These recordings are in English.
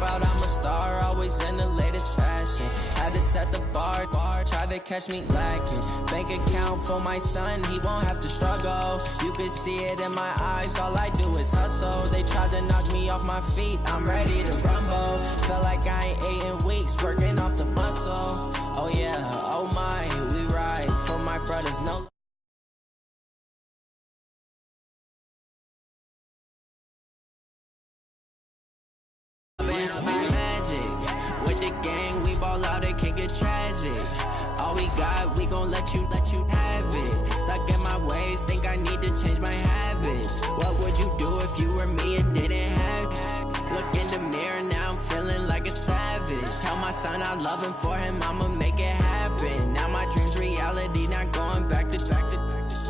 proud I'm a star, always in the latest fashion. Had to set the bar, try to catch me lacking. Bank account for my son, he won't have to struggle. You can see it in my eyes, all I do is hustle. They tried to knock me off my feet, I'm ready to rumble. Felt like I ain't ate in weeks, working off the muscle. Oh yeah, oh my, we ride for my brothers, no. Magic with the gang, we ball out, it can get tragic. All we got, we gon' let you have it. Stuck in my ways, think I need to change my habits. What would you do if you were me and didn't have it? Look in the mirror, now I'm feeling like a savage. Tell my son I love him, for him I'ma make it happen. Now my dream's reality, not going back to.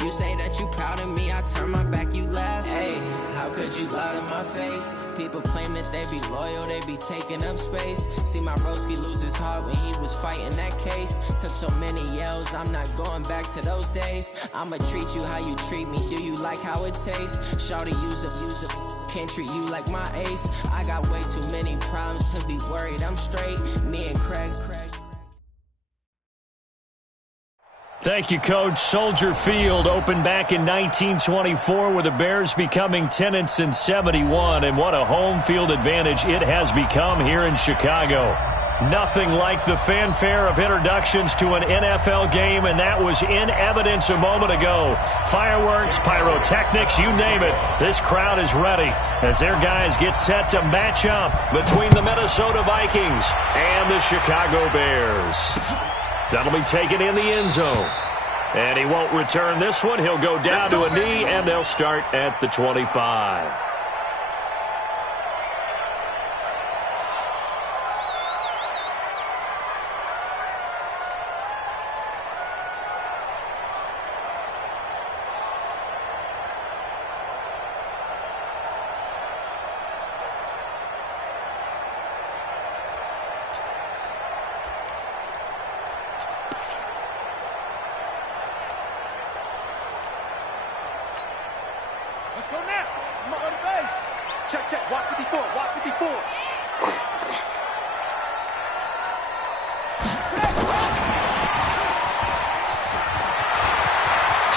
You say that you proud of me, I turn my back, you laugh. Hey, how could you lie to my face? People claim that they be loyal, they be taking up space. See my broski lose his heart when he was fighting that case. Took so many yells, I'm not going back to those days. I'ma treat you how you treat me, do you like how it tastes? Shawty, use it, can't treat you like my ace. I got way too many problems to be worried, I'm straight. Me and Craig. Thank you, Coach. Soldier Field opened back in 1924 with the Bears becoming tenants in 71, and what a home field advantage it has become here in Chicago. Nothing like the fanfare of introductions to an NFL game, and that was in evidence a moment ago. Fireworks, pyrotechnics, you name it. This crowd is ready as their guys get set to match up between the Minnesota Vikings and the Chicago Bears. That'll be taken in the end zone. And he won't return this one. He'll go down to a knee, and they'll start at the 25.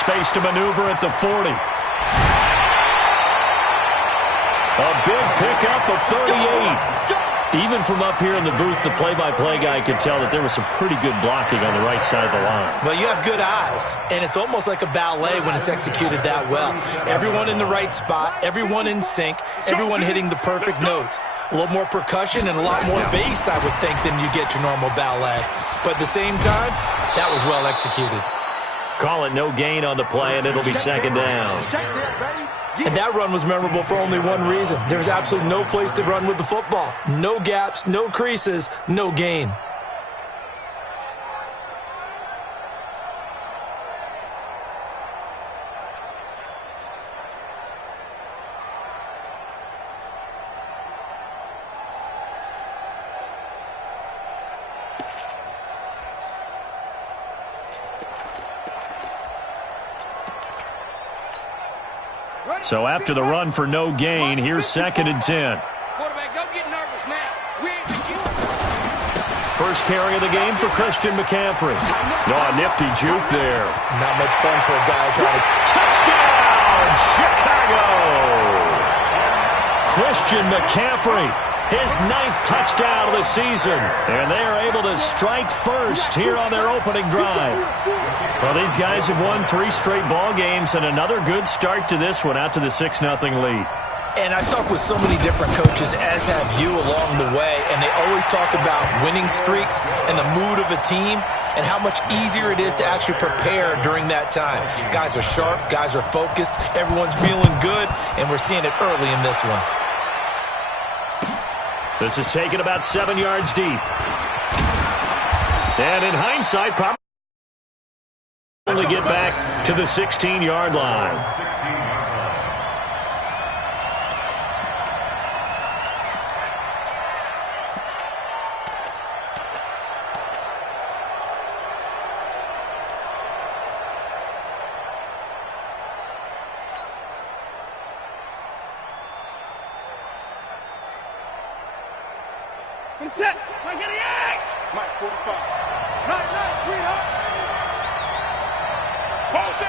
Space to maneuver at the 40. A big pickup of 38. Even from up here in the booth, the play-by-play guy could tell that there was some pretty good blocking on the right side of the line. Well, you have good eyes, and it's almost like a ballet when it's executed that well. Everyone in the right spot, everyone in sync, everyone hitting the perfect notes. A little more percussion and a lot more bass, I would think, than you get your normal ballet. But at the same time, that was well executed. Call it no gain on the play, and it'll be second down. And that run was memorable for only one reason. There was absolutely no place to run with the football. No gaps, no creases, no gain. So after the run for no gain, here's 2nd and 10. Quarterback, don't get nervous, man. We ain't First carry of the game for Christian McCaffrey. Oh, a nifty juke there. Not much fun for a guy trying to... Touchdown, Chicago! Christian McCaffrey, his 9th touchdown of the season. And they are able to strike first here on their opening drive. Well, these guys have won 3 straight ball games, and another good start to this one, out to the 6-0 lead. And I've talked with so many different coaches, as have you, along the way, and they always talk about winning streaks and the mood of a team and how much easier it is to actually prepare during that time. Guys are sharp, guys are focused, everyone's feeling good, and we're seeing it early in this one. This is taken about 7 yards deep. And in hindsight, probably only get back to the 16-yard line. Set. Mike, get it. Mike, 45. Nice, sweetheart. Post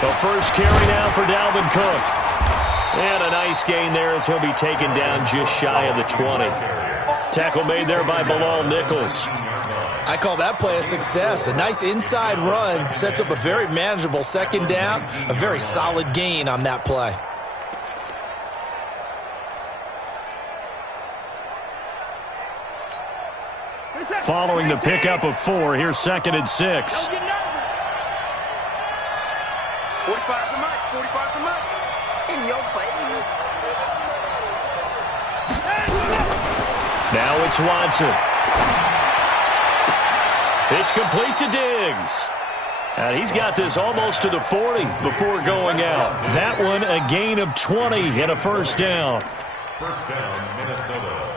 The first carry now for Dalvin Cook. And a nice gain there as he'll be taken down just shy of the 20. Tackle made there by Bilal Nichols. I call that play a success. A nice inside run sets up a very manageable second down. A very solid gain on that play. Following the pickup of 4, here's 2nd and 6. 45 to Mike, 45 to Mike. In your face. Now it's Watson. It's complete to Diggs. And he's got this almost to the 40 before going out. That one a gain of 20 and a first down. First down, Minnesota.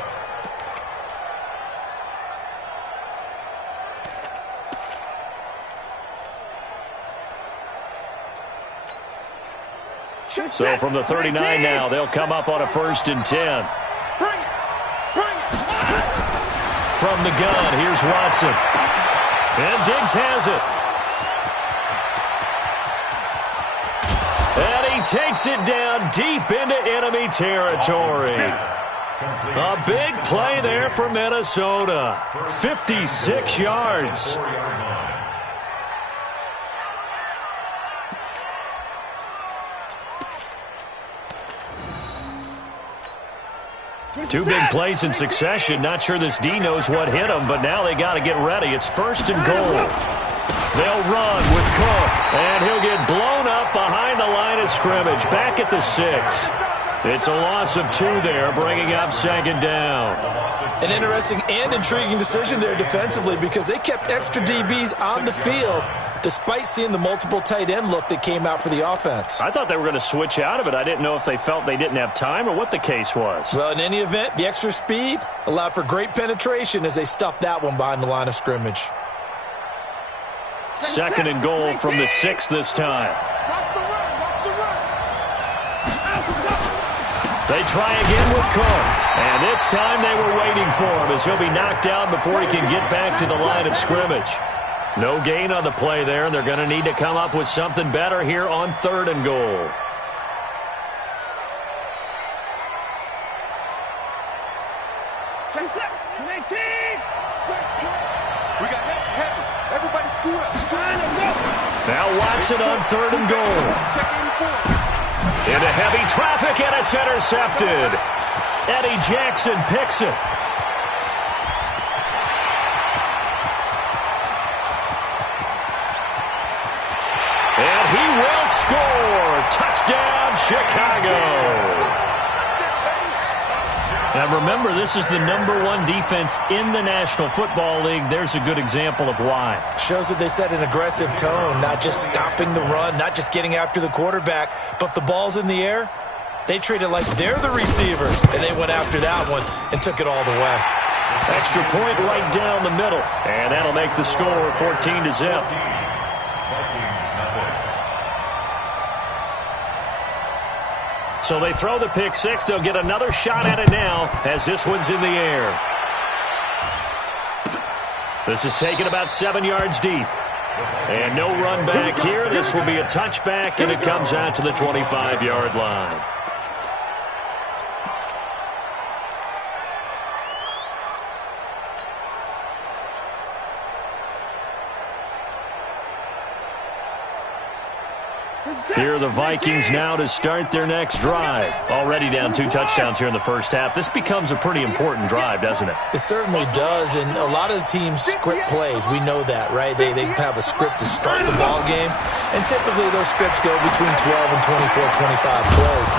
So from the 39 now, they'll come up on a 1st and 10. From the gun, here's Watson. And Diggs has it. And he takes it down deep into enemy territory. A big play there for Minnesota. 56 yards. Two big plays in succession. Not sure this D knows what hit him, but now they got to get ready. It's 1st and goal. They'll run with Cook, and he'll get blown up behind the line of scrimmage. Back at the 6. It's a loss of 2 there, bringing up 2nd down. An interesting and intriguing decision there defensively because they kept extra DBs on the field despite seeing the multiple tight end look that came out for the offense. I thought they were going to switch out of it. I didn't know if they felt they didn't have time or what the case was. Well, in any event, the extra speed allowed for great penetration as they stuffed that one behind the line of scrimmage. 2nd and goal from the 6 this time. They try again with Cook. And this time they were waiting for him as he'll be knocked down before he can get back to the line of scrimmage. No gain on the play there, and they're going to need to come up with something better here on 3rd and goal. Everybody scoot up. Now Watson on 3rd and goal. Into heavy traffic, and it's intercepted. Eddie Jackson picks it. And he will score. Touchdown, Chicago. Now remember, this is the #1 defense in the National Football League. There's a good example of why. Shows that they set an aggressive tone, not just stopping the run, not just getting after the quarterback, but the ball's in the air. They treat it like they're the receivers, and they went after that one and took it all the way. Extra point right down the middle, and that'll make the score 14-0. So they throw the pick 6. They'll get another shot at it now as this one's in the air. This is taken about 7 yards deep. And no run back here. This will be a touchback, and it comes out to the 25-yard line. Here are the Vikings now to start their next drive. Already down 2 touchdowns here in the first half. This becomes a pretty important drive, doesn't it? It certainly does, and a lot of the teams script plays. We know that, right? They have a script to start the ball game, and typically those scripts go between 12 and 24, 25 plays.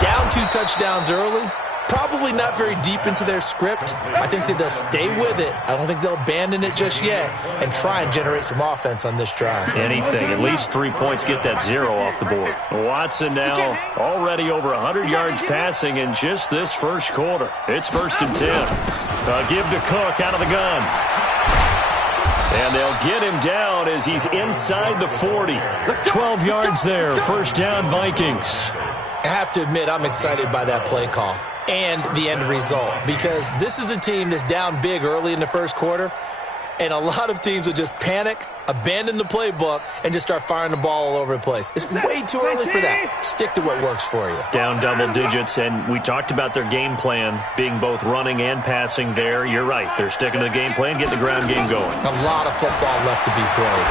Down 2 touchdowns early, probably not very deep into their script. I think that they'll stay with it. I don't think they'll abandon it just yet and try and generate some offense on this drive. Anything. At least 3 points, get that 0 off the board. Watson now already over 100 yards passing in just this first quarter. It's 1st and 10. Give to Cook out of the gun. And they'll get him down as he's inside the 40. 12 yards there. First down, Vikings. I have to admit, I'm excited by that play call and the end result, because this is a team that's down big early in the first quarter, and a lot of teams will just panic, abandon the playbook, and just start firing the ball all over the place. It's way too early for that. Stick to what works for you. Down double digits, and we talked about their game plan being both running and passing there. You're right. They're sticking to the game plan, getting the ground game going. A lot of football left to be played.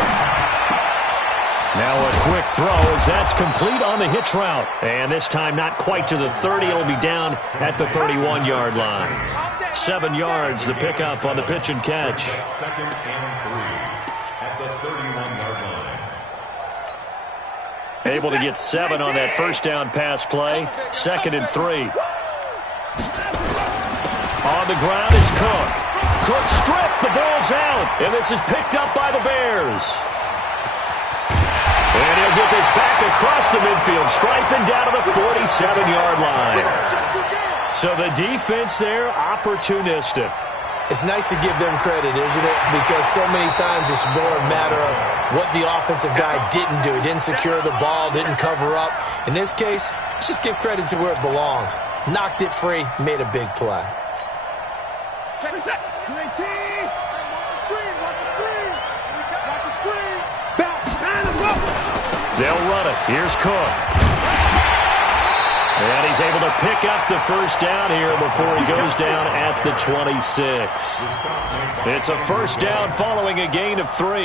Now a quick throw as that's complete on the hitch route. And this time not quite to the 30. It'll be down at the 31-yard line. 7 yards, the pickup on the pitch and catch. Second and 3 at the 31-yard line. Able to get 7 on that first down pass play. 2nd and 3. On the ground, it's Cook. Cook stripped. The ball's out. And this is picked up by the Bears. And he'll get this back across the midfield stripe and down to the 47-yard line. So the defense there, opportunistic. It's nice to give them credit, isn't it? Because so many times it's more a matter of what the offensive guy didn't do. He didn't secure the ball, didn't cover up. In this case, let's just give credit to where it belongs. Knocked it free, made a big play. Check this out. 19. Watch the screen. Watch the screen. Watch the screen. Back. They'll run it. Here's Cook. And he's able to pick up the first down here before he goes down at the 26. It's a first down following a gain of 3.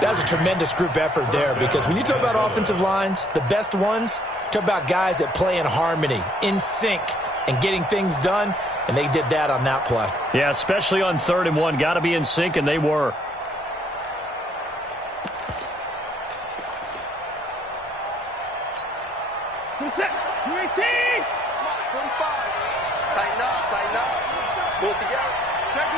That's a tremendous group effort there, because when you talk about offensive lines, the best ones, talk about guys that play in harmony, in sync, and getting things done, and they did that on that play. Yeah, especially on 3rd and 1. Got to be in sync, and they were. Set. 19. 45. Tighten up. Pull together. Check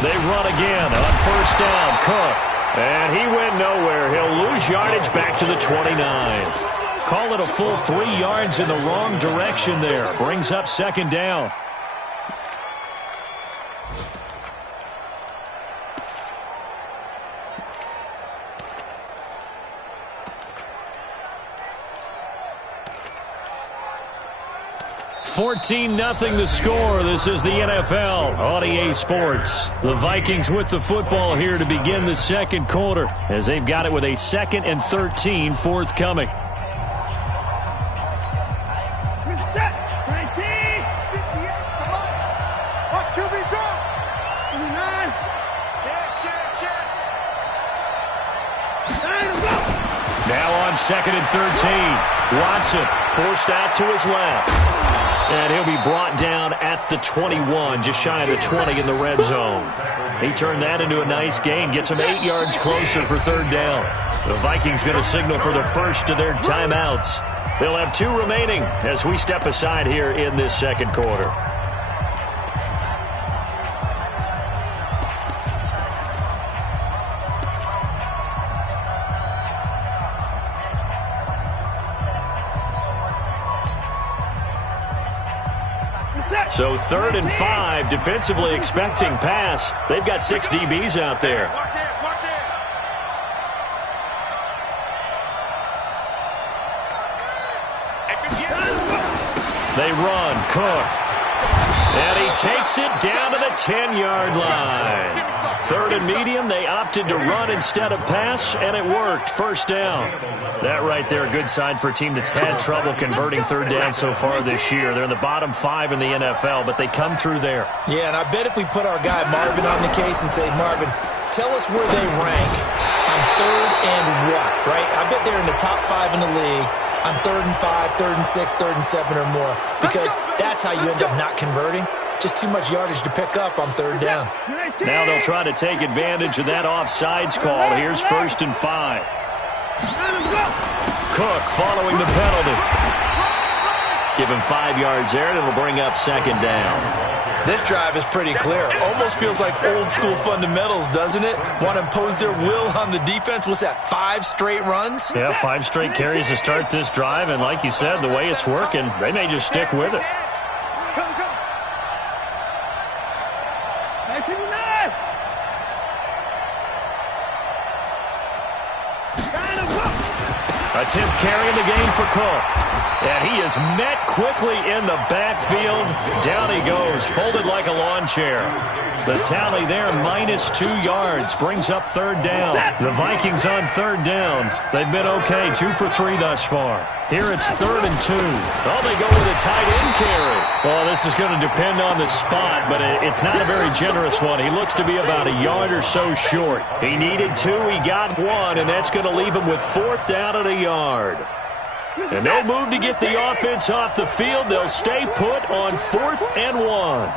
90. They run again on first down. Cook. And he went nowhere. He'll lose yardage back to the 29. Call it a full 3 yards in the wrong direction there. Brings up 2nd down. $14-0 the score. This is the NFL on EA Sports. The Vikings with the football here to begin the second quarter, as they've got it with a 2nd and 13 forthcoming. Set. 19. 58. Come on. Watch QB drop. 29. Check. Now on 2nd and 13. Watson forced out to his left. And he'll be brought down at the 21, just shy of the 20 in the red zone. He turned that into a nice gain, gets him 8 yards closer for 3rd down. The Vikings going to signal for the first of their timeouts. They'll have 2 remaining as we step aside here in this second quarter. So 3rd and 5, defensively expecting pass. They've got 6 DBs out there. Watch it. They run. Cook. And he takes it down to the 10-yard line. 3rd and medium, they opted to run instead of pass, and it worked. First down. That right there, a good sign for a team that's had trouble converting 3rd down so far this year. They're in the bottom 5 in the NFL, but they come through there. Yeah, and I bet if we put our guy Marvin on the case and say, Marvin, tell us where they rank on 3rd and what, right? I bet they're in the top 5 in the league on 3rd and 5, 3rd and 6, 3rd and 7 or more, because that's how you end up not converting. Just too much yardage to pick up on 3rd down. Now they'll try to take advantage of that offsides call. Here's 1st and 5. Cook following the penalty. Give him 5 yards there, and it'll bring up 2nd down. This drive is pretty clear. Almost feels like old school fundamentals, doesn't it? Want to impose their will on the defense. What's that, 5 straight runs? Yeah, 5 straight carries to start this drive, and like you said, the way it's working, they may just stick with it. A 10th carry in the game for Cook. And he is met quickly in the backfield. Down he goes, folded like a lawn chair. The tally there, -2 yards, brings up third down. The Vikings on third down. They've been okay, 2 for 3 thus far. Here it's 3rd and 2. Oh, they go with a tight end carry. Well, this is going to depend on the spot, but it's not a very generous one. He looks to be about a yard or so short. He needed 2, he got 1, and that's going to leave him with 4th down at a yard. And no move to get the offense off the field. They'll stay put on 4th and 1.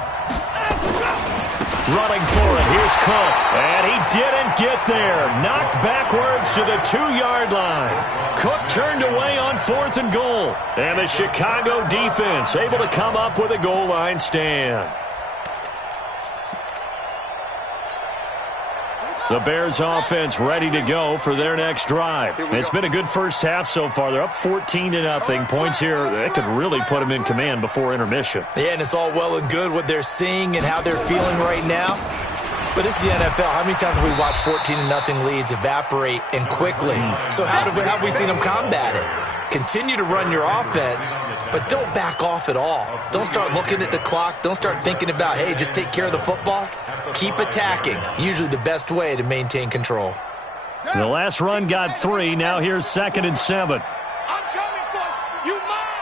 Running for it. Here's Cook. And he didn't get there. Knocked backwards to the 2-yard line. Cook turned away on 4th and goal. And the Chicago defense able to come up with a goal line stand. The Bears offense ready to go for their next drive. It's been a good first half so far. They're up 14-0. Points here, that could really put them in command before intermission. Yeah, and it's all well and good what they're seeing and how they're feeling right now. But this is the NFL. How many times have we watched 14-0 leads evaporate and quickly? So how have we seen them combat it? Continue to run your offense, but don't back off at all. Don't start looking at the clock. Don't start thinking about, hey, just take care of the football. Keep attacking. Usually the best way to maintain control. The last run got 3. Now here's 2nd and 7. I'm coming for you. You mine.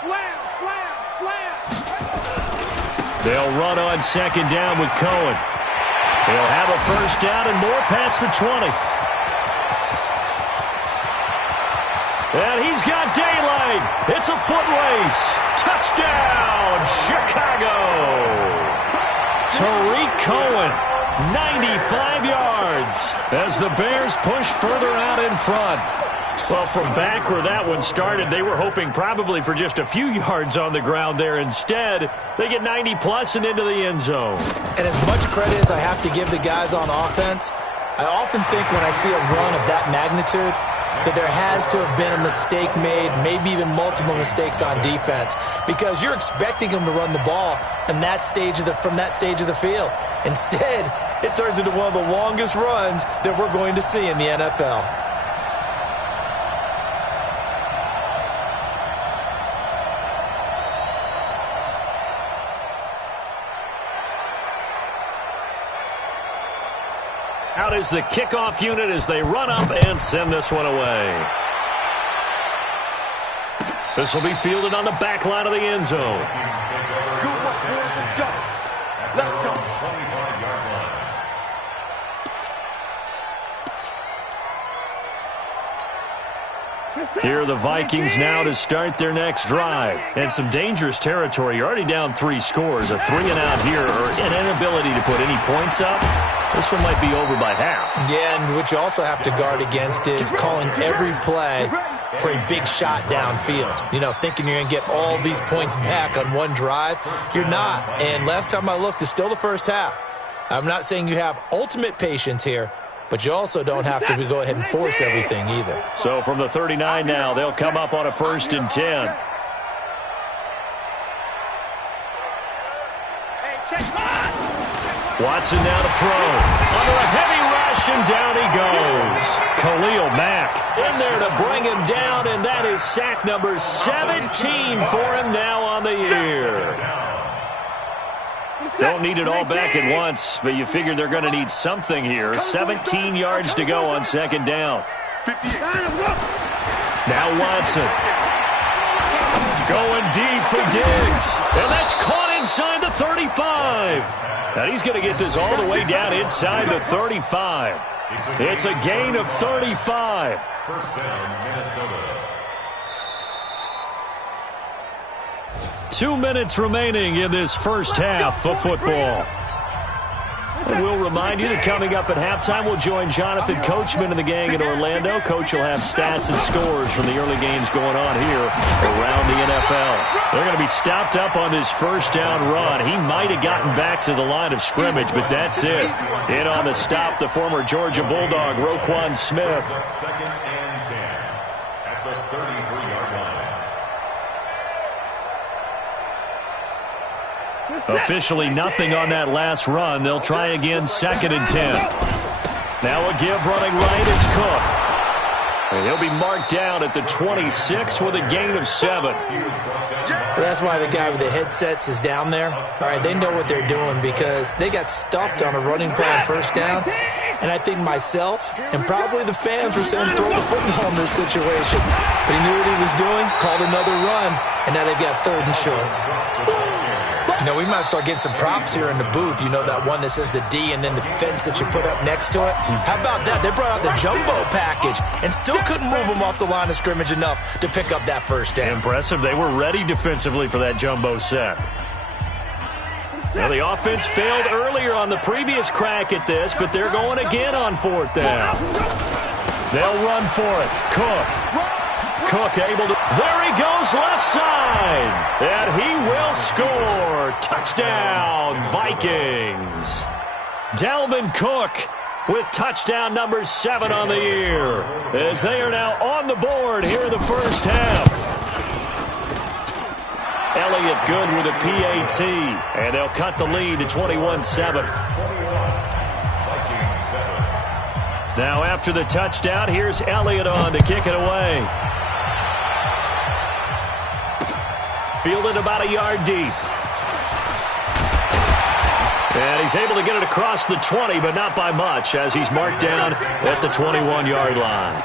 Slam, slam, slam. They'll run on 2nd down with Cohen. He'll have a 1st down and more past the 20. And he's got daylight. It's a foot race. Touchdown, Chicago. Tariq Cohen, 95 yards as the Bears push further out in front. Well, from back where that one started, they were hoping probably for just a few yards on the ground there. Instead, they get 90-plus and into the end zone. And as much credit as I have to give the guys on offense, I often think when I see a run of that magnitude that there has to have been a mistake made, maybe even multiple mistakes on defense, because you're expecting them to run the ball in that stage from that stage of the field. Instead, it turns into one of the longest runs that we're going to see in the NFL. Out is the kickoff unit as they run up and send this one away. This will be fielded on the back line of the end zone. Good work, boys. Let's go. Let's go. 25-yard line. Here are the Vikings now to start their next drive. And some dangerous territory. You're already down 3 scores. A 3-and-out here, or an inability to put any points up. This one might be over by half. Yeah, and what you also have to guard against is calling every play for a big shot downfield. You know, thinking you're going to get all these points back on one drive. You're not. And last time I looked, it's still the first half. I'm not saying you have ultimate patience here, but you also don't have to go ahead and force everything either. So from the 39 now, they'll come up on a 1st and 10. Watson now to throw. Under a heavy rush, and down he goes. Khalil Mack in there to bring him down, and that is sack number 17 for him now on the year. Don't need it all back at once, but you figure they're going to need something here. 17 yards to go on 2nd down. Now Watson. Going deep for Diggs. And that's caught inside the 35. And he's going to get this all the way down inside the 35. It's a gain of 35. 1st down, Minnesota. 2 minutes remaining in this first half of football. And we'll remind you that coming up at halftime, we'll join Jonathan Coachman and the gang in Orlando. Coach will have stats and scores from the early games going on here around the NFL. They're going to be stopped up on this 1st down run. He might have gotten back to the line of scrimmage, but that's it. In on the stop, the former Georgia Bulldog, Roquan Smith. 2nd and 10 at the 33-yard line. Officially nothing on that last run. They'll try again 2nd and 10. Now a give running right. It's Cook. And he'll be marked down at the 26 with a gain of 7. That's why the guy with the headsets is down there. All right, they know what they're doing because they got stuffed on a running play on first down. And I think myself and probably the fans were saying throw the football in this situation. But he knew what he was doing, called another run, and now they've got 3rd and short. You know, we might start getting some props here in the booth. You know, that one that says the D and then the fence that you put up next to it. How about that? They brought out the jumbo package and still couldn't move them off the line of scrimmage enough to pick up that first down. Impressive. They were ready defensively for that jumbo set. Now, the offense failed earlier on the previous crack at this, but they're going again on 4th down. They'll run for it. Cook able to... There he goes, left side. And he will score. Touchdown, Vikings. Dalvin Cook with touchdown number 7 on the year, as they are now on the board here in the first half. Elliott good with a PAT, and they'll cut the lead to 21-7. Now after the touchdown, here's Elliott on to kick it away. Fielded about a yard deep. And he's able to get it across the 20, but not by much, as he's marked down at the 21-yard line.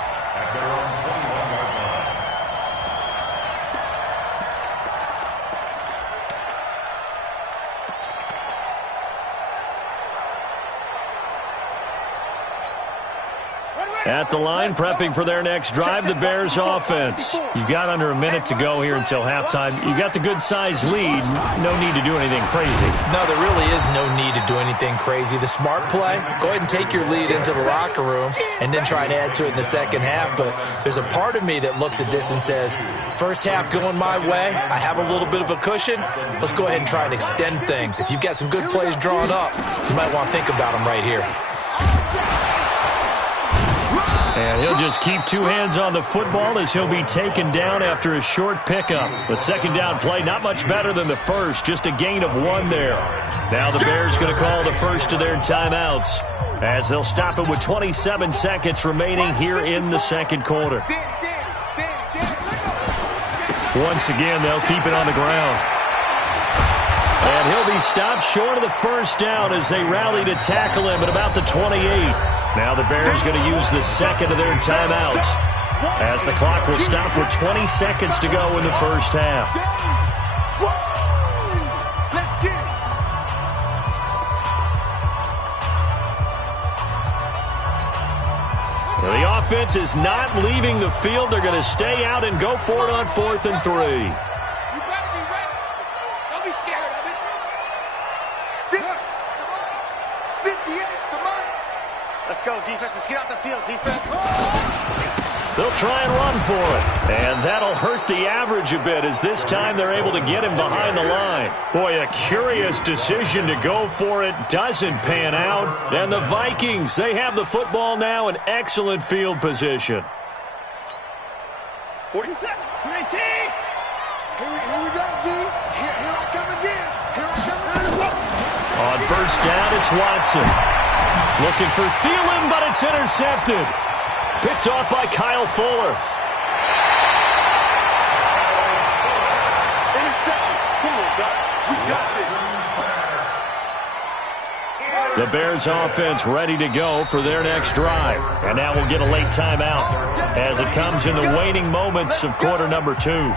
At the line, prepping for their next drive, the Bears offense. You've got under a minute to go here until halftime. You've got the good-sized lead. No need to do anything crazy. No, there really is no need to do anything crazy. The smart play, go ahead and take your lead into the locker room and then try and add to it in the second half. But there's a part of me that looks at this and says, first half going my way, I have a little bit of a cushion. Let's go ahead and try and extend things. If you've got some good plays drawn up, you might want to think about them right here. And he'll just keep 2 hands on the football as he'll be taken down after a short pickup. The second down play, not much better than the first, just a gain of 1 there. Now the Bears going to call the first of their timeouts, as they'll stop it with 27 seconds remaining here in the second quarter. Once again, they'll keep it on the ground. And he'll be stopped short of the first down as they rally to tackle him at about the 28. Now the Bears going to use the second of their timeouts, as the clock will stop with 20 seconds to go in the first half. Now the offense is not leaving the field. They're going to stay out and go for it on 4th and 3. You better be ready. Don't be scared of it. 58, come on. Let's go, defense. Let's get out the field, defense. They'll try and run for it. And that'll hurt the average a bit, as this time they're able to get him behind the line. Boy, a curious decision to go for it. Doesn't pan out. And the Vikings, they have the football now in excellent field position. 47, 19. Here we go, D. Here I come again. Here I come. On first down, it's Watson. Looking for Thielen, but it's intercepted. Picked off by Kyle Fuller. Intercepted. Come on, Doc. We got this. The Bears offense ready to go for their next drive. And now we'll get a late timeout as it comes in the waning moments of quarter number 2.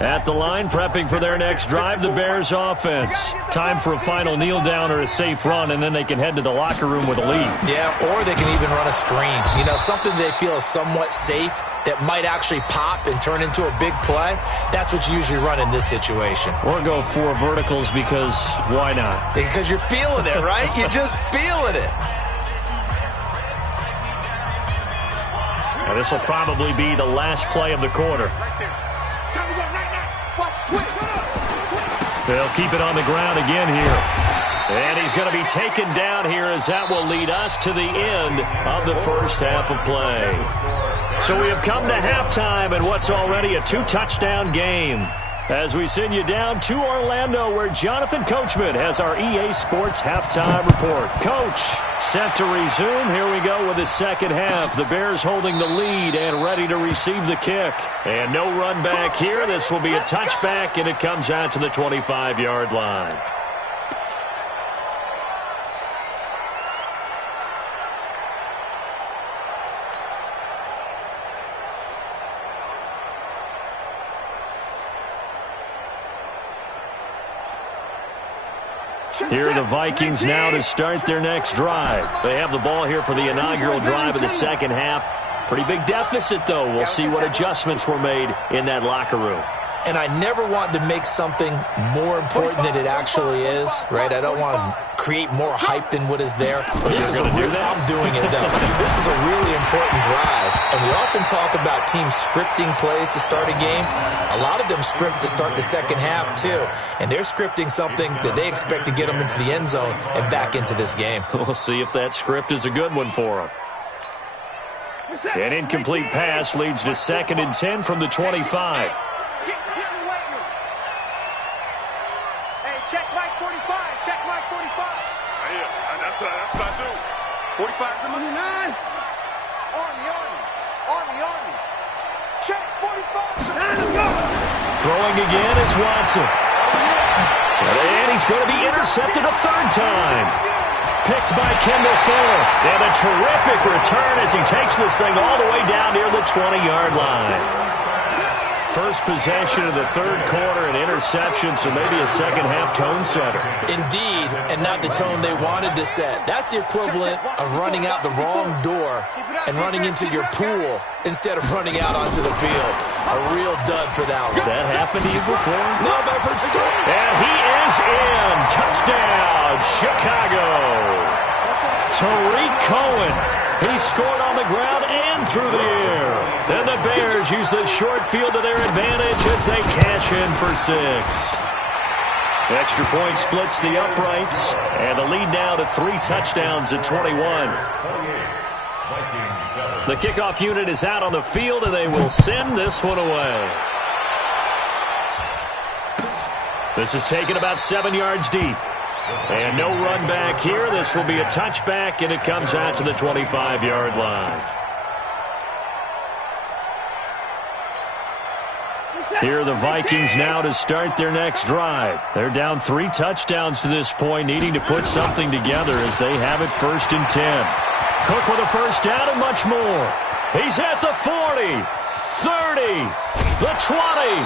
At the line, prepping for their next drive, the Bears offense. Time for a final kneel down or a safe run, and then they can head to the locker room with a lead. Yeah, or they can even run a screen. You know, something they feel is somewhat safe that might actually pop and turn into a big play. That's what you usually run in this situation. Or go 4 verticals, because why not? Because you're feeling it, right? You're just feeling it. Now, this will probably be the last play of the quarter. They'll keep it on the ground again here. And he's going to be taken down here, as that will lead us to the end of the first half of play. So we have come to halftime in what's already a 2-touchdown game. As we send you down to Orlando, where Jonathan Coachman has our EA Sports halftime report. Coach, set to resume. Here we go with the second half. The Bears holding the lead and ready to receive the kick. And no run back here. This will be a touchback, and it comes out to the 25-yard line. Here are the Vikings now to start their next drive. They have the ball here for the inaugural drive of the second half. Pretty big deficit, though. We'll see what adjustments were made in that locker room. And I never want to make something more important than it actually is, right? I don't want to create more hype than what is there. This is I'm doing it, though. This is a really important drive. And we often talk about teams scripting plays to start a game. A lot of them script to start the second half, too. And they're scripting something that they expect to get them into the end zone and back into this game. We'll see if that script is a good one for them. An incomplete pass leads to 2nd and 10 from the 25. Check Mike 45. Check Mike 45. That's what I do. 45 to money 9. Army. Check 45. Throwing again is Watson. And he's going to be intercepted a third time. Picked by Kendall Fuller. And a terrific return as he takes this thing all the way down near the 20-yard line. First possession of the third quarter, an interception, so maybe a second-half tone setter. Indeed, and not the tone they wanted to set. That's the equivalent of running out the wrong door and running into your pool instead of running out onto the field. A real dud for that one. Has that happened to you before? No, but I've heard stories. And he is in. Touchdown, Chicago. Tariq Cohen. He scored on the ground and through the air. And the Bears use the short field to their advantage as they cash in for 6. Extra point splits the uprights, and the lead now to 3 touchdowns at 21. The kickoff unit is out on the field, and they will send this one away. This is taken about 7 yards deep. And no run back here. This will be a touchback, and it comes out to the 25-yard line. Here are the Vikings now to start their next drive. They're down 3 touchdowns to this point, needing to put something together as they have it 1st and 10. Cook with a first down and much more. He's at the 40, 30, the 20.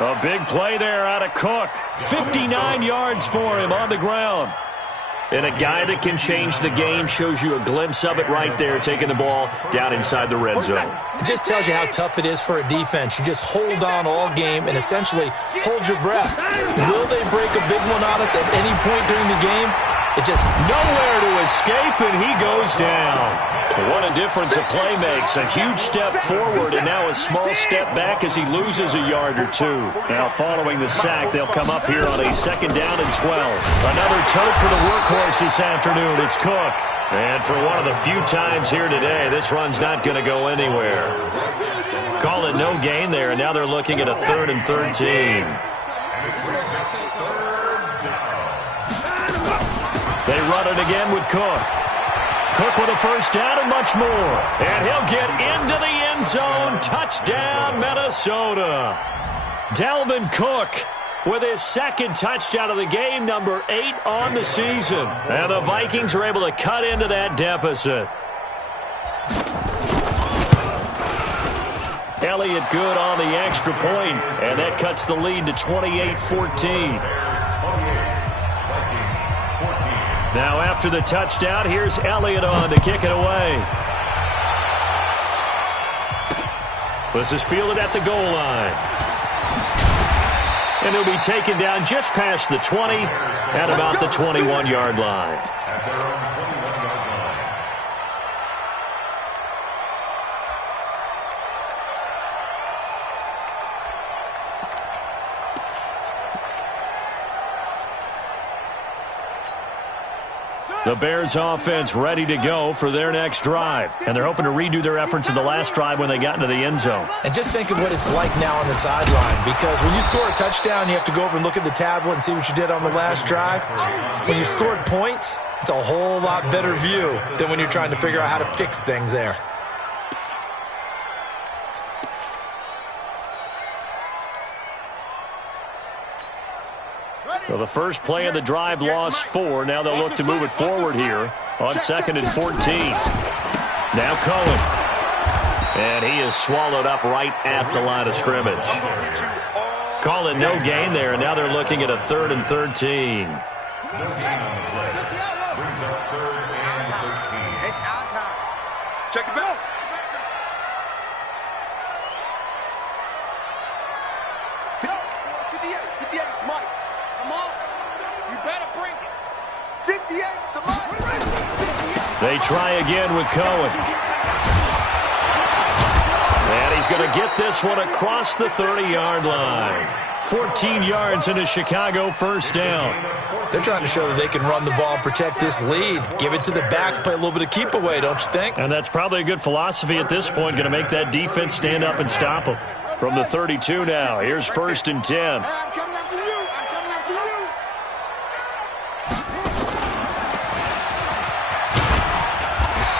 A big play there out of Cook. 59 yards for him on the ground. And a guy that can change the game, shows you a glimpse of it right there, taking the ball down inside the red zone. It just tells you how tough it is for a defense. You just hold on all game and essentially hold your breath. Will they break a big one on us at any point during the game? It just nowhere to escape, and he goes down. What a difference a play makes. A huge step forward and now a small step back as he loses a yard or 2. Now following the sack, they'll come up here on a 2nd down and 12. Another tote for the workhorse this afternoon. It's Cook. And for one of the few times here today, this run's not going to go anywhere. Call it no gain there, and now they're looking at a 3rd and 13. They run it again with Cook. Cook with a first down and much more. And he'll get into the end zone. Touchdown, Minnesota. Dalvin Cook with his 2nd touchdown of the game, number 8 on the season. And the Vikings are able to cut into that deficit. Elliott good on the extra point, and that cuts the lead to 28-14. Now after the touchdown, here's Elliott on to kick it away. This is fielded at the goal line. And he'll be taken down just past the 20 at about the 21-yard line. The Bears offense ready to go for their next drive. And they're hoping to redo their efforts in the last drive when they got into the end zone. And just think of what it's like now on the sideline, because when you score a touchdown, you have to go over and look at the tablet and see what you did on the last drive. When you scored points, it's a whole lot better view than when you're trying to figure out how to fix things there. So the first play of the drive lost 4. Now they'll look to move it forward here on 2nd and 14. Now Cohen. And he is swallowed up right at the line of scrimmage. Call it no gain there, and now they're looking at a 3rd and 13. It's our time. Check the bell. Go. 58, Mike. Come on. You better bring it. 58's the Mike. They try again with Cohen. And he's going to get this one across the 30-yard line. 14 yards into Chicago, first down. They're trying to show that they can run the ball and protect this lead. Give it to the backs, play a little bit of keep away, don't you think? And that's probably a good philosophy at this point, going to make that defense stand up and stop them. From the 32 now, here's 1st and 10. I'm coming after you. I'm coming after you.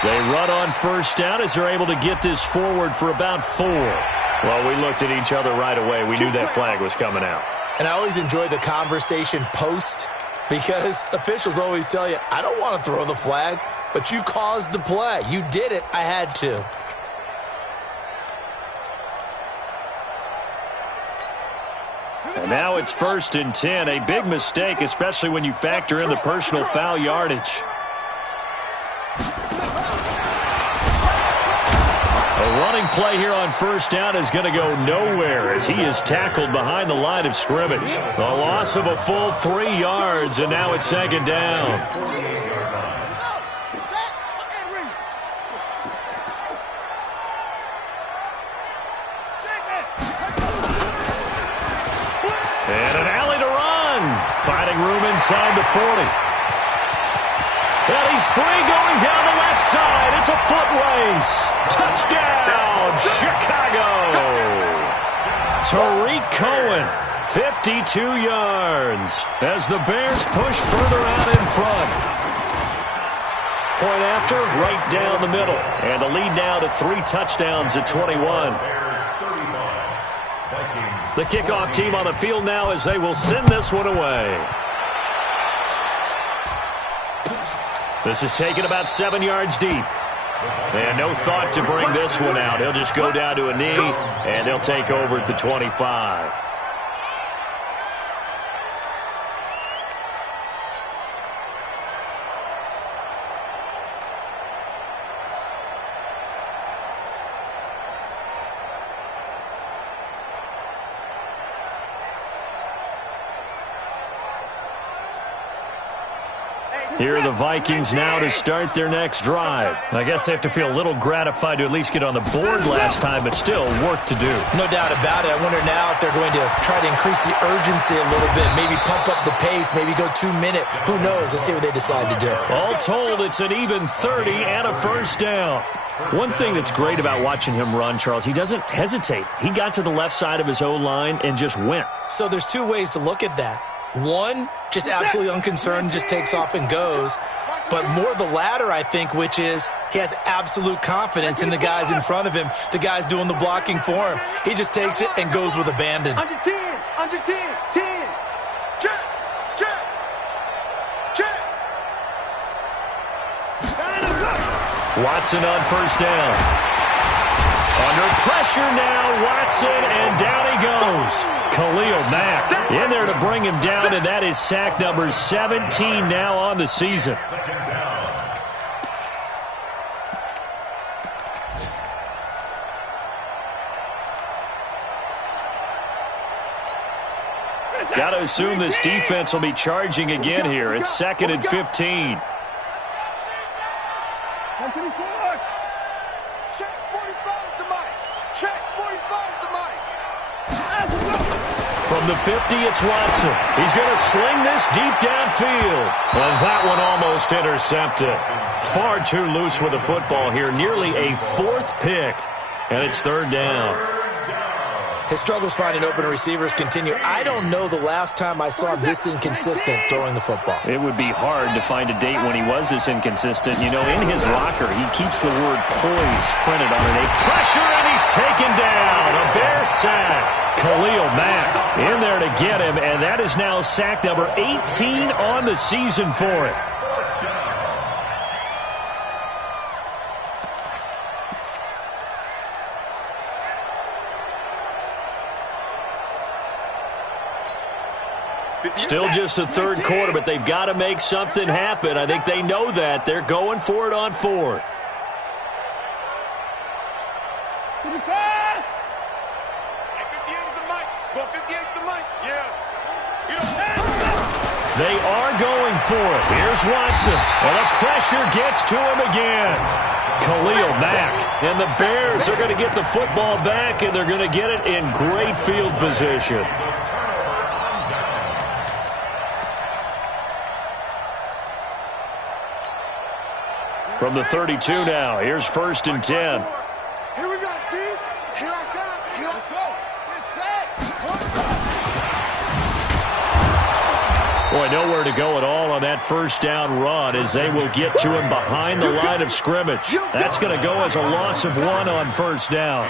They run on first down as they're able to get this forward for about 4. Well, we looked at each other right away. We knew that flag was coming out. And I always enjoy the conversation post, because officials always tell you, I don't want to throw the flag, but you caused the play. You did it. I had to. And now it's 1st and 10. A big mistake, especially when you factor in the personal foul yardage. A running play here on first down is going to go nowhere as he is tackled behind the line of scrimmage. A loss of a full 3 yards, and now it's 2nd down. And an alley to run. Finding room inside the 40. And he's free going down the left side. It's a foot race. Touchdown, Chicago. Tariq Cohen, 52 yards as the Bears push further out in front. Point after, right down the middle. And the lead now to 3 touchdowns at 21. The kickoff team on the field now as they will send this one away. This is taken about 7 yards deep. And no thought to bring this one out. He'll just go down to a knee, and they'll take over at the 25. Here are the Vikings now to start their next drive. I guess they have to feel a little gratified to at least get on the board last time, but still work to do. No doubt about it. I wonder now if they're going to try to increase the urgency a little bit, maybe pump up the pace, maybe go 2 minute. Who knows? Let's see what they decide to do. All told, it's an even 30 and a first down. One thing that's great about watching him run, Charles, he doesn't hesitate. He got to the left side of his O-line and just went. So there's 2 ways to look at that. One, just absolutely unconcerned, just takes off and goes. But more the latter, I think, which is he has absolute confidence in the guys in front of him, the guys doing the blocking for him. He just takes it and goes with abandon. Under 10, 10. Check. Watson on first down. Under pressure now, Watson, and down he goes. Khalil Mack in there to bring him down, and that is sack number 17 now on the season. Got to assume this defense will be charging again here. It's 2nd and 15. From From the 50, it's Watson. He's going to sling this deep downfield. And that one almost intercepted. Far too loose with the football here. Nearly a fourth pick. And it's third down. His struggles finding open receivers continue. I don't know the last time I saw this inconsistent throwing the football. It would be hard to find a date when he was this inconsistent. You know, in his locker, he keeps the word poise printed on it. Pressure, and he's taken down. A Bear sack. Khalil Mack in there to get him, and that is now sack number 18 on the season for it. Still just the third quarter, but they've got to make something happen. I think they know that. They're going for it on fourth. They are going for it. Here's Watson. And the pressure gets to him again. Khalil Mack. And the Bears are going to get the football back, and they're going to get it in great field position. From the 32 now, here's 1st and 10. Here we go, team. Here I come. Here, let's go. Get set. Boy, nowhere to go at all on that first down run as they will get to him behind the line of scrimmage. That's going to go as a loss of 1 on first down.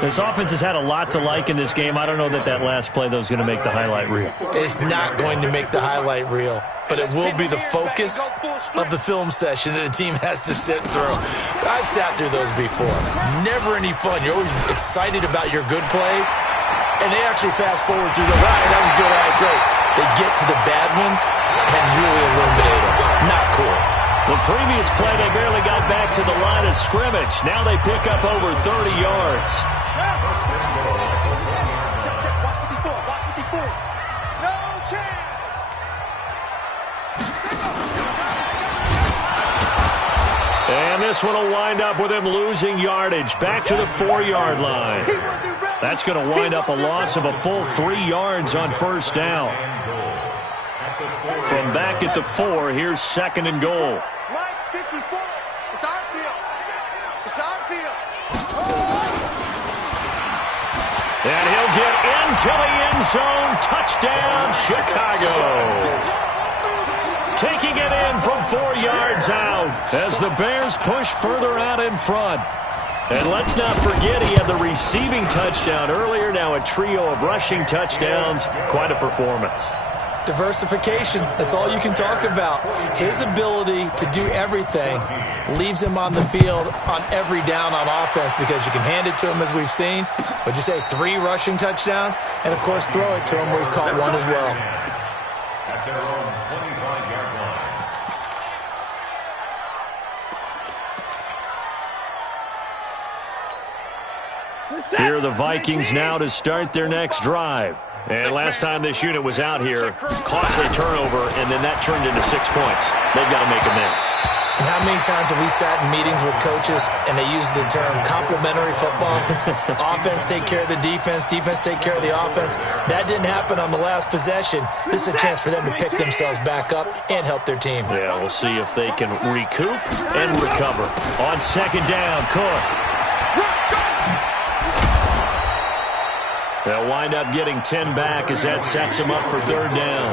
This offense has had a lot to like in this game. I don't know that that last play, though, is going to make the highlight reel. It's not going to make the highlight reel, but it will be the focus of the film session that the team has to sit through. I've sat through those before. Never any fun. You're always excited about your good plays, and they actually fast forward through those. All right, that was good. All right, great. They get to the bad ones and really illuminate them. Not cool. The previous play, they barely got back to the line of scrimmage. Now they pick up over 30 yards. And this one will wind up with him losing yardage back to the 4-yard line. That's going to wind up a loss of a full 3 yards on first down. From back at the 4, here's 2nd and goal. Mike, 54. It's our field. It's our field. And he'll get into the end zone. Touchdown, Chicago. Taking it in from 4 yards out as the Bears push further out in front. And let's not forget he had the receiving touchdown earlier. Now a trio of rushing touchdowns. Quite a performance. Diversification, that's all you can talk about. His ability to do everything leaves him on the field on every down on offense because you can hand it to him as we've seen. But you say 3 rushing touchdowns and, of course, throw it to him where he's caught 1 as well. At their own 25-yard line. Here are the Vikings now to start their next drive. And last time this unit was out here, costly turnover, and then that turned into 6 points. They've got to make amends. And how many times have we sat in meetings with coaches and they use the term complementary football? Offense take care of the defense, defense take care of the offense. That didn't happen on the last possession. This is a chance for them to pick themselves back up and help their team. Yeah, we'll see if they can recoup and recover. On 2nd down, Cook. They'll wind up getting 10 back as that sets them up for 3rd down.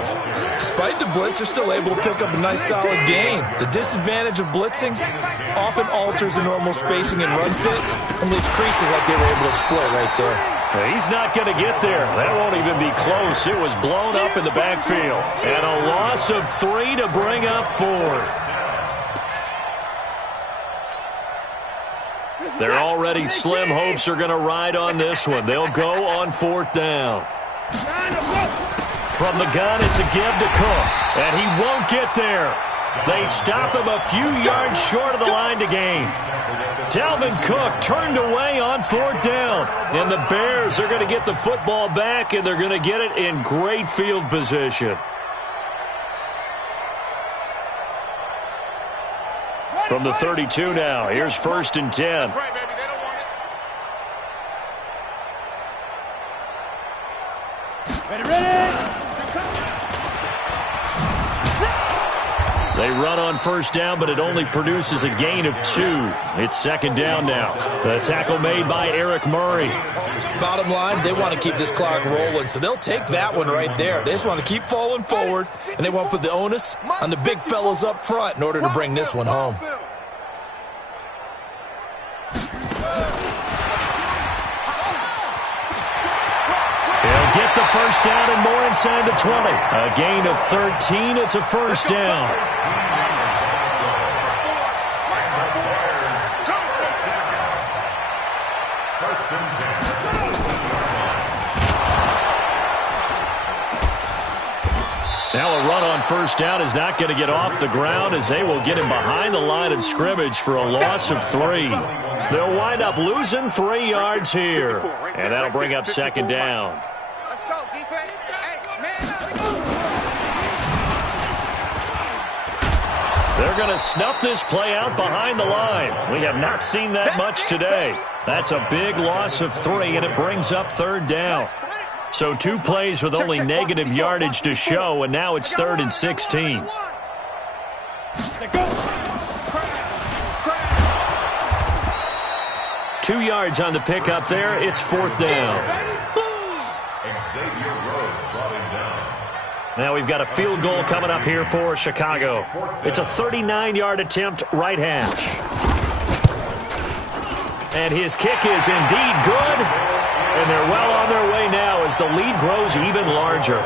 Despite the blitz, they're still able to pick up a nice, solid gain. The disadvantage of blitzing often alters the normal spacing and run fits and leaves creases like they were able to exploit right there. He's not going to get there. That won't even be close. It was blown up in the backfield. And a loss of 3 to bring up 4th. Their already slim hopes are going to ride on this one. They'll go on 4th down. From the gun, it's a give to Cook. And he won't get there. They stop him a few yards short of the line to gain. Dalvin Cook turned away on 4th down. And the Bears are going to get the football back, and they're going to get it in great field position. From the 32 now, here's 1st and 10. That's right, baby. They don't want it. Ready, They run on first down, but it only produces a gain of 2. It's second down now. The tackle made by Eric Murray. Bottom line, they want to keep this clock rolling, so they'll take that one right there. They just want to keep falling forward, and they want to put the onus on the big fellas up front in order to bring this one home. He'll get the first down and more inside the 20. A gain of 13. It's a first down. Now a run on first down is not going to get off the ground as they will get him behind the line of scrimmage for a loss of 3. They'll wind up losing 3 yards here. And that'll bring up second down. Let's go, defense. Hey, man. They're going to snuff this play out behind the line. We have not seen that much today. That's a big loss of 3, and it brings up third down. So 2 plays with only negative yardage to show, and now it's 3rd and 16. 2 yards on the pickup there. It's 4th down. Now we've got a field goal coming up here for Chicago. It's a 39-yard attempt, right hash. And his kick is indeed good. And they're well on their way now as the lead grows even larger.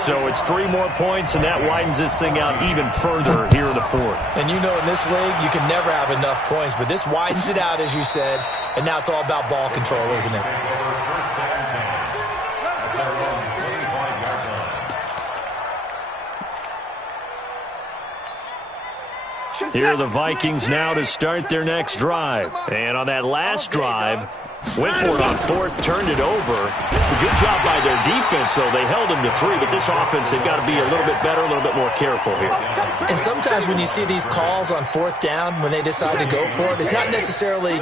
So it's 3 more points, and that widens this thing out even further here in the 4th. And you know, in this league, you can never have enough points, but this widens it out, as you said, and now it's all about ball control, isn't it? Here are the Vikings now to start their next drive. And on that last drive, went for it on 4th, turned it over. Good job by their defense, though. They held them to 3, but this offense, they've got to be a little bit better, a little bit more careful here. And sometimes when you see these calls on 4th down, when they decide to go for it, it's not necessarily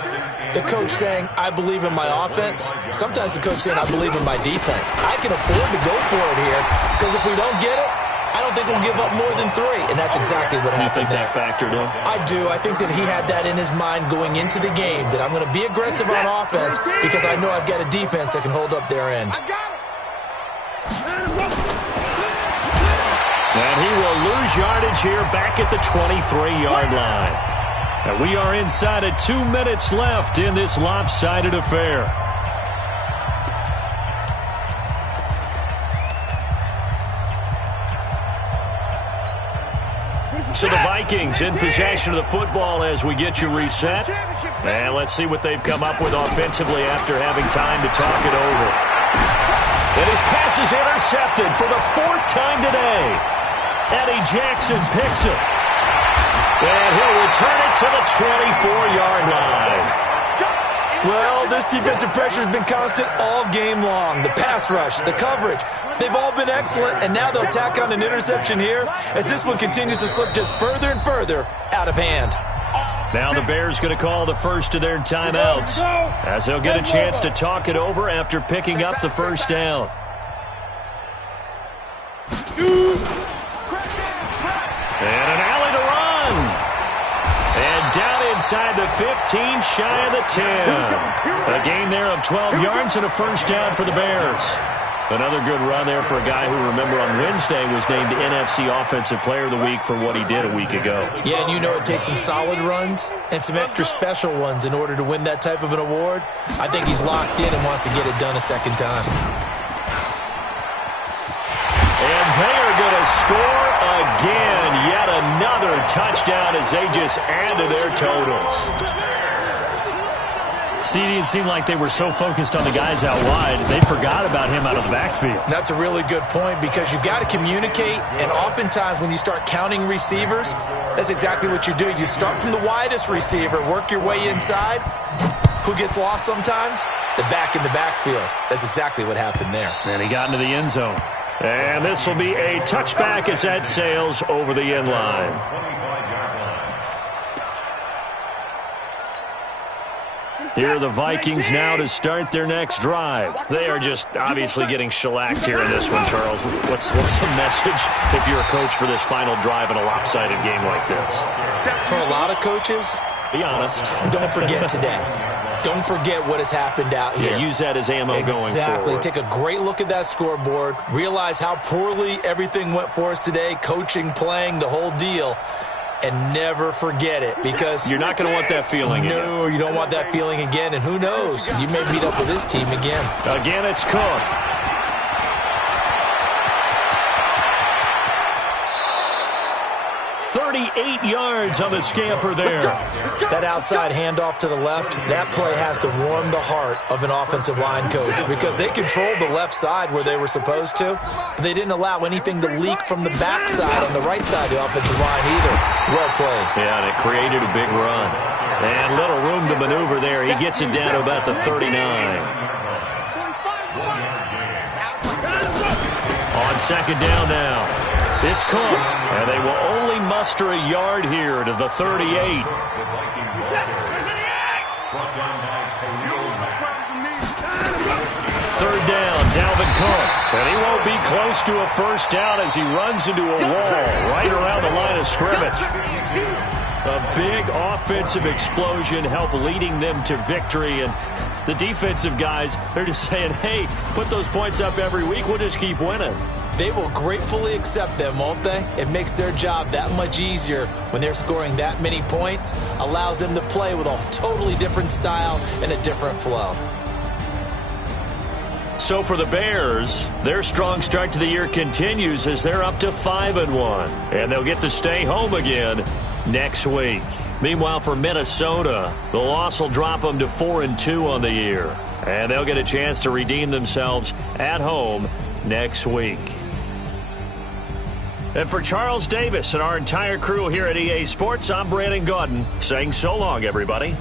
the coach saying, I believe in my offense. Sometimes the coach saying, I believe in my defense. I can afford to go for it here, because if we don't get it, I don't think we'll give up more than 3, and that's exactly what happened there. You think that factored in? I do. I think that he had that in his mind going into the game, that I'm going to be aggressive on offense because I know I've got a defense that can hold up their end. And he will lose yardage here back at the 23-yard line. And we are inside of 2 minutes left in this lopsided affair. So the Vikings in possession of the football as we get you reset. And let's see what they've come up with offensively after having time to talk it over. And his pass is intercepted for the 4th time today. Eddie Jackson picks it. And he'll return it to the 24-yard line. Well, this defensive pressure has been constant all game long. The pass rush, the coverage, they've all been excellent, and now they'll tack on an interception here as this one continues to slip just further and further out of hand. Now the Bears going to call the first of their timeouts as they'll get a chance to talk it over after picking up the first down. And an alley to run. And down inside the 15, shy of the 10. A gain there of 12 yards and a first down for the Bears. Another good run there for a guy who, remember, on Wednesday was named NFC Offensive Player of the Week for what he did a week ago. Yeah, and you know it takes some solid runs and some extra special ones in order to win that type of an award. I think he's locked in and wants to get it done a second time. And they are going to score again. Yet another touchdown as they just add to their totals. CD, it seemed like they were so focused on the guys out wide, they forgot about him out of the backfield. That's a really good point because you've got to communicate, and oftentimes when you start counting receivers, that's exactly what you do. You start from the widest receiver, work your way inside. Who gets lost sometimes? The back in the backfield. That's exactly what happened there. And he got into the end zone. And this will be a touchback as that sails over the end line. Here are the Vikings now to start their next drive. They are just obviously getting shellacked here in this one, Charles. What's the message if you're a coach for this final drive in a lopsided game like this? For a lot of coaches, be honest. Don't forget today. Don't forget what has happened out here. Yeah, use that as ammo going forward. Exactly. Take a great look at that scoreboard. Realize how poorly everything went for us today. Coaching, playing, the whole deal. And never forget it, because you're not going to want that feeling again. No, you don't want that feeling again. And who knows? You may meet up with this team again. Again, it's Cook. 38 yards on the scamper there. That outside handoff to the left, that play has to warm the heart of an offensive line coach, because they controlled the left side where they were supposed to. They didn't allow anything to leak from the backside on the right side of the offensive line either. Well played. Yeah, and it created a big run. And little room to maneuver there. He gets it down to about the 39. On second down now. It's Cook, and they will only muster a yard here to the 38. Third down, Dalvin Cook, and he won't be close to a first down as he runs into a wall right around the line of scrimmage. A big offensive explosion helped leading them to victory, and the defensive guys, they're just saying, hey, put those points up every week, we'll just keep winning. They will gratefully accept them, won't they? It makes their job that much easier when they're scoring that many points, allows them to play with a totally different style and a different flow. So for the Bears, their strong start to the year continues as they're up to 5-1, and they'll get to stay home again next week. Meanwhile, for Minnesota, the loss will drop them to 4-2 on the year, and they'll get a chance to redeem themselves at home next week. And for Charles Davis and our entire crew here at EA Sports, I'm Brandon Gaudin saying so long, everybody.